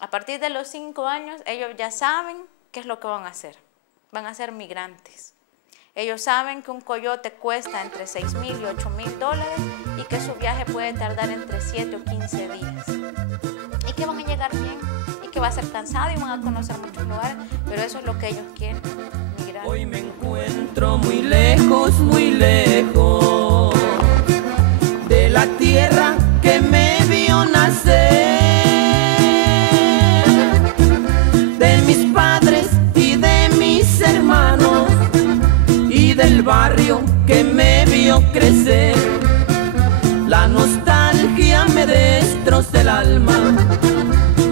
A partir de los 5 años, ellos ya saben qué es lo que van a hacer. Van a ser migrantes. Ellos saben que un coyote cuesta entre $6,000 y $8,000 y que su viaje puede tardar entre 7 o 15 días. Y que van a llegar bien, y que va a ser cansado y van a conocer muchos lugares, pero eso es lo que ellos quieren, migrar. Hoy me encuentro muy lejos de la tierra que me vio nacer, de mis padres y de mis hermanos, y del barrio que me vio crecer. La nostalgia me destroza el alma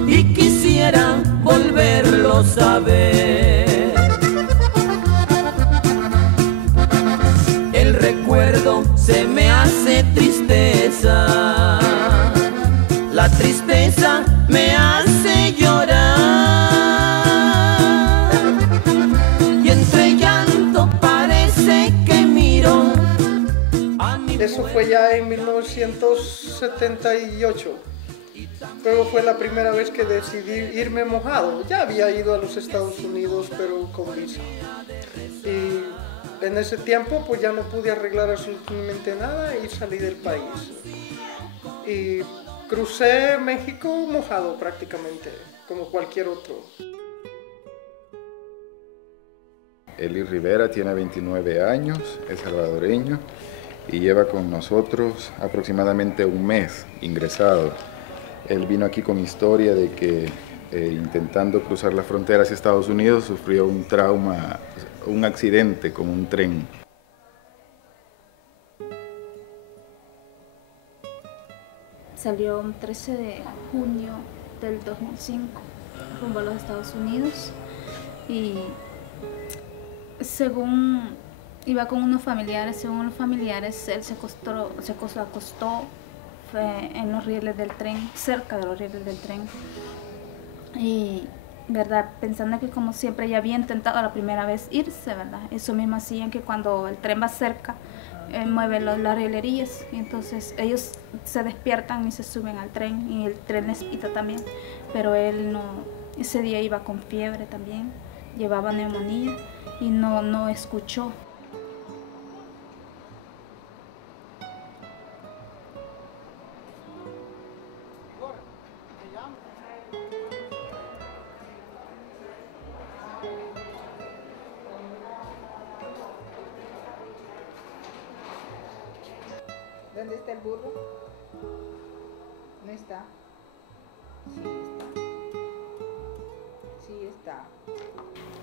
y quisiera volverlos a ver. El recuerdo se me hace tristeza, la tristeza me hace llorar, y entre llanto parece que miro a mi... Eso fue ya en 1978. Luego fue la primera vez que decidí irme mojado. Ya había ido a los Estados Unidos, pero con visa. Y en ese tiempo pues ya no pude arreglar absolutamente nada y salí del país. Y crucé México mojado prácticamente, como cualquier otro. Eli Rivera tiene 29 años, es salvadoreño y lleva con nosotros aproximadamente un mes ingresado. Él vino aquí con historia de que intentando cruzar la frontera hacia Estados Unidos sufrió un trauma, un accidente con un tren. Salió un 13 de junio del 2005 rumbo a los Estados Unidos y según iba con unos familiares, según los familiares él se acostó en los rieles del tren, cerca de los rieles del tren, y verdad, pensando que como siempre ya había intentado la primera vez irse, verdad, eso mismo hacían que cuando el tren va cerca mueve las rielerías, y entonces ellos se despiertan y se suben al tren y el tren les pita también, pero él no, ese día iba con fiebre también, llevaba neumonía y no escuchó. ¿Dónde está el burro? ¿No está? Sí está. Sí está.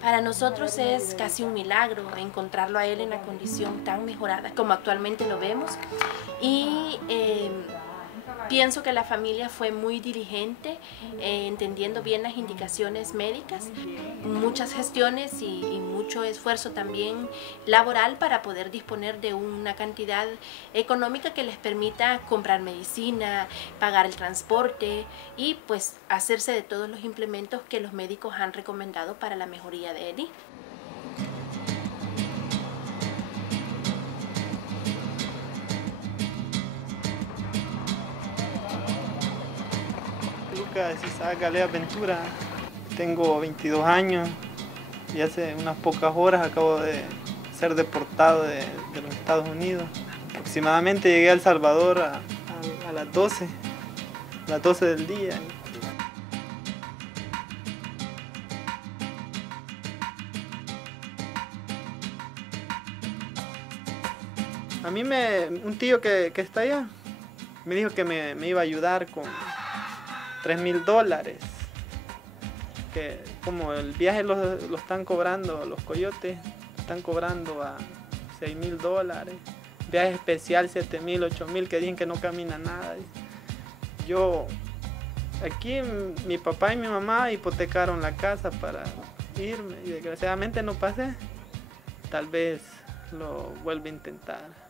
Para nosotros es casi un milagro encontrarlo a él en la condición tan mejorada como actualmente lo vemos, y pienso que la familia fue muy diligente, entendiendo bien las indicaciones médicas, muchas gestiones y mucho esfuerzo también laboral para poder disponer de una cantidad económica que les permita comprar medicina, pagar el transporte y pues hacerse de todos los implementos que los médicos han recomendado para la mejoría de Eli. Lucas Isaac Galea Ventura, tengo 22 años y hace unas pocas horas acabo de ser deportado de los Estados Unidos. Aproximadamente llegué a El Salvador a las 12 del día. A mí un tío que está allá me dijo que me iba a ayudar con $3,000, que como el viaje lo están cobrando, los coyotes están cobrando a $6,000, viaje especial $7,000, $8,000, que dicen que no camina nada. Yo, aquí mi papá y mi mamá hipotecaron la casa para irme y desgraciadamente no pasé, tal vez lo vuelva a intentar.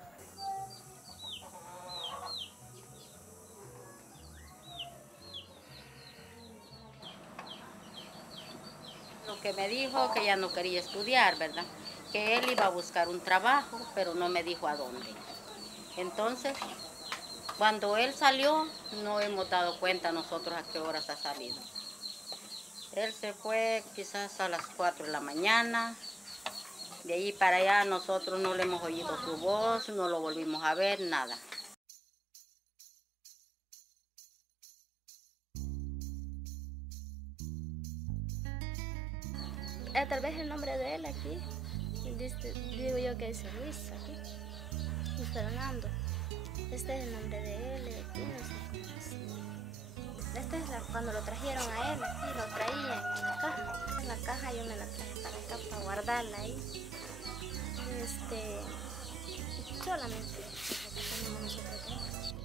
Que me dijo que ya no quería estudiar, ¿verdad? Que él iba a buscar un trabajo, pero no me dijo a dónde. Entonces, cuando él salió, no hemos dado cuenta nosotros a qué horas ha salido. Él se fue quizás a las 4 de la mañana. De ahí para allá nosotros no le hemos oído su voz, no lo volvimos a ver, nada. Tal vez el nombre de él aquí, digo yo que dice Luis aquí, y Fernando. Este es el nombre de él, aquí no sé cómo es. Este es cuando lo trajeron a él, aquí lo traían en la caja. En la caja yo me la traje para acá, para guardarla ahí. Solamente lo que tenemos nosotros.